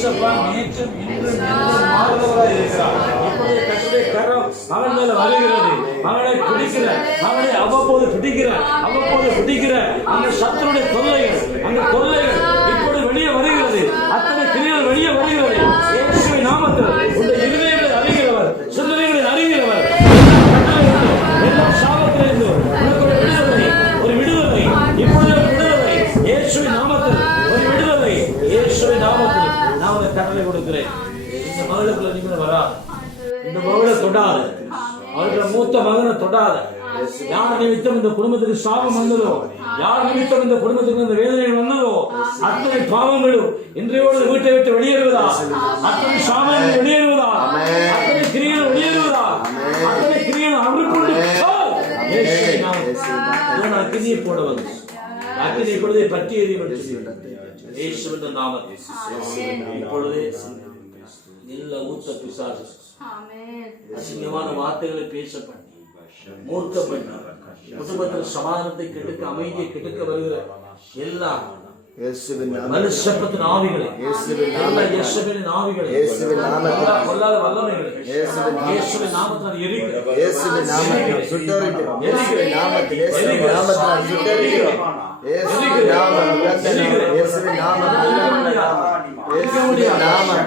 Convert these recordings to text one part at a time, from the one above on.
ஏசப்பா நேற்றும் இன்றும் என்றும் மாறுபவராய் இருக்கிறார். இப்பொழுது கர்த்தருடைய கரம் அவன் மேல வருகிறது. அவனை பிடிக்கிற அவனை அவ்வப்போது பிடிக்கிற அவ்வப்போது கட்டளை கொடுக்கிறேன். இந்த மகளுக்குள்ள நீங்கள் வரா. இந்த மகளை தொடாத. அவருடைய மூத்த மகனை தொடாத. யார் நிமித்தம் இந்த குடும்பத்துக்கு சாபம் வந்ததோ? யார் நிமித்தம் இந்த குடும்பத்துக்கு இந்த வேதனைகள் வந்ததோ? அத்தனை பாவங்களும் இன்றையோடு வீட்டை விட்டு வெளியேறுவதா? அத்தனை சாபங்கள் வெளியேறுவதா? அத்தனை கிரிகள் வெளியேறுவதா? அத்தனை அவருக்குண்டு இயேசுவின் நாமத்தில் நான் அக்கினியை போட வந்து அக்கினி இப்பொழுதே பற்றி எறிய இயேசுவின் நாமத்தில் இப்பொழுதே இல்ல ஊத்த பிசாசு. அசிங்கமான வார்த்தைகளை பேச பண்ணி மூர்க்க பண்ணி குடும்பத்தில் சமாதானத்தை கெடுக்க அமைதியை கெடுக்க வருகிற எல்லா மனுஷப்பத்தின் ஆவிகளை. இயேசுவின் ஆவிகளை. இயேசுவின் நாமத்தில் எல்லா பொல்லாத வல்லமைகளை இயேசுவின் இயேசுவின் நாமத்தில் எரிக்கிறேன் இயேசுவின் நாமத்தில் சுட்டரிக்கிறோம் இயேசுவின் நாமத்தில் இயேசுவின் சுட்டரிக்கிறோம் நாமம்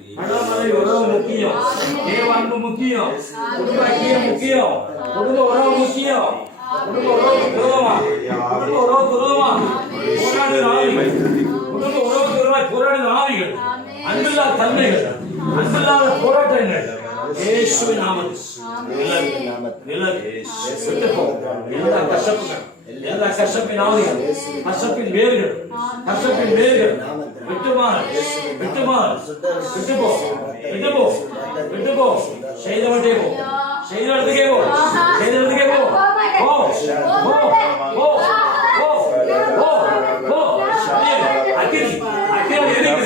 கணவன் உறவு முக்கியம்? தேவ அன்பு முக்கியம். குடும்ப ஐக்கியம் முக்கியம். குடும்ப உறவு முக்கியம். குடும்ப உறவு துரோகமா குடும்ப உறவு துரோகமா போராடுகிற ஆவிகள் குடும்ப உறவு துரோகமாய் போராடுகிற ஆவிகள் அன்பில்லாத தன்மைகள். அன்பில்லாத போராட்டங்கள். இயேசுவின் நாமத்தில். எல்லா கசப்புகள் எல்லா கசப்பின் ஆவிகள். கசப்பின் வேர்கள். கசப்பின் வேர்கள். விட்டுமாறு விட்டுமாறு விட்டு போ விட்டு போ விட்டு போ செய்தவட்டே போ செய்த இடத்துக்கே போ செய்த இடத்துக்கே போ போ போ போ போ போ போ அக்கினி அக்கினி எரிக்குது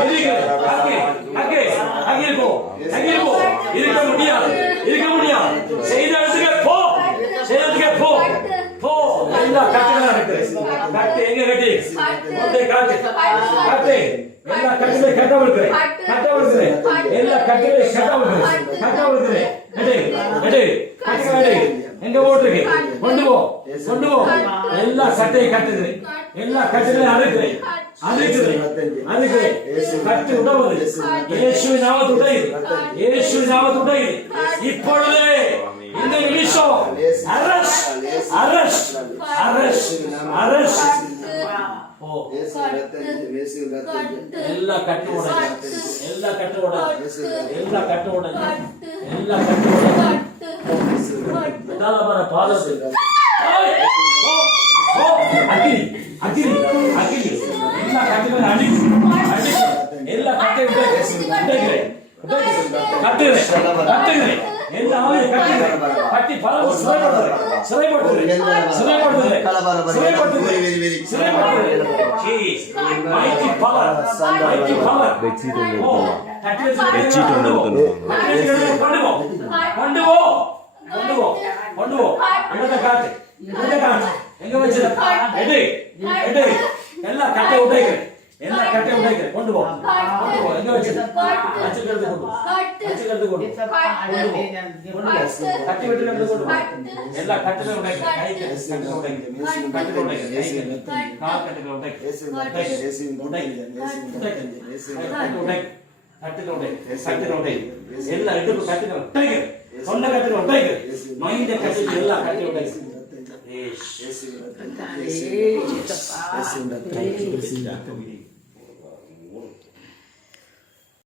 எரிக்குது அக்கினி அக்கினி அக்கினி போ அக்கினி போ இருக்க முடியாது இருக்க முடியாது கட்டு எங்க கட்டி வந்து காட்டு காட்டு எல்லா கட்டுகளை கட்ட விடுக்கிறேன் கட்ட விடுக்கிறேன் எல்லா கட்டுகளை கட்ட விடுக்கிறேன் கட்ட விடுக்கிறேன் எடு எடு கட்டுகள் எடு எங்க போட்டிருக்கு கொண்டு போ கொண்டு போ எல்லா சட்டையை கட்டுகிறேன் எல்லா கட்டுகளையும் அறுக்கிறேன் அறுக்கிறேன் அறுக்கிறேன் கட்டு உடவது இயேசுவின் நாமத்து உடையுது இயேசுவின் நாமத்து உடையுது இப்பொழுதே இந்த நிமிஷம் அரஸ் அரஸ் அரஸ் அரஸ் எல்லா கட்டு உடையுது எல்லா கட்டு உடையுது எல்லா கட்டு உடையுது எல்லா கட்டு உடையுது விடாதபர பாதத்தில்! அக்கினி அக்கினி அக்கினி. எல்லா கட்டுகளும் அடி அடி எல்லா உடைக்கிறேன் கட்டுகிறேன் கட்டுகிறேன். கட்டுகிறேன். ಎಲ್ಲ ಅವನಿಗೆ ಕಟ್ಟಿದೆ ಕಟ್ಟಿ ಫಲ ಸುರೆ ಕೊಡ್ತಾರೆ. ಸುರೆ ಕೊಡ್ತಾರೆ. ಸುರೆ ಕೊಡ್ತಾರೆ. ಸುರೆ ಕೊಡ್ತಾರೆ. ಸುರೆ ಕೊಡ್ತಾರೆ. ಮಾಹಿತಿ ಫಲ ಮಾಹಿತಿ ಫಲ ಬೆಚ್ಚಿಟ್ಟು ಬೆಚ್ಚಿಟ್ಟು ఉండదు పండుగ పండుగ పండుగ పండుగ అంత కాదు అంత కాదు ఎంగ వచ్చిన ఎడి ఎడి ಎಲ್ಲ ಕಟ್ಟೆ ಊಟ ഉണ്ടാക്കിയത് കൊണ്ടുപോകും അച്ചക്കടുത്ത് കൊണ്ടുപോകും അച്ചക്കടുത്ത് കൊണ്ടുപോകും കട്ടി വെട്ടിൽ എടുത്ത് കൊണ്ടുപോകും എല്ലാ കട്ടിലും ഉണ്ടാക്കി കട്ടിലും ഉണ്ടാക്കി കട്ടിലും ഉണ്ടാക്കി കാൽ കട്ടിലും ഉണ്ടാക്കി ಎಲ್ಲ ಇಟ್ಟು ಕಟ್ಟಿನ ಒಟ್ಟಾಗಿ ಸೊಂಡ ಕಟ್ಟಿನ ಒಟ್ಟಾಗಿ ಮೈಂದ ಕಟ್ಟಿನ ಎಲ್ಲ ಕಟ್ಟಿನ ಒಟ್ಟಾಗಿ ಏ ಏಸು ಏಸು ಏಸು ಏಸು ಏಸು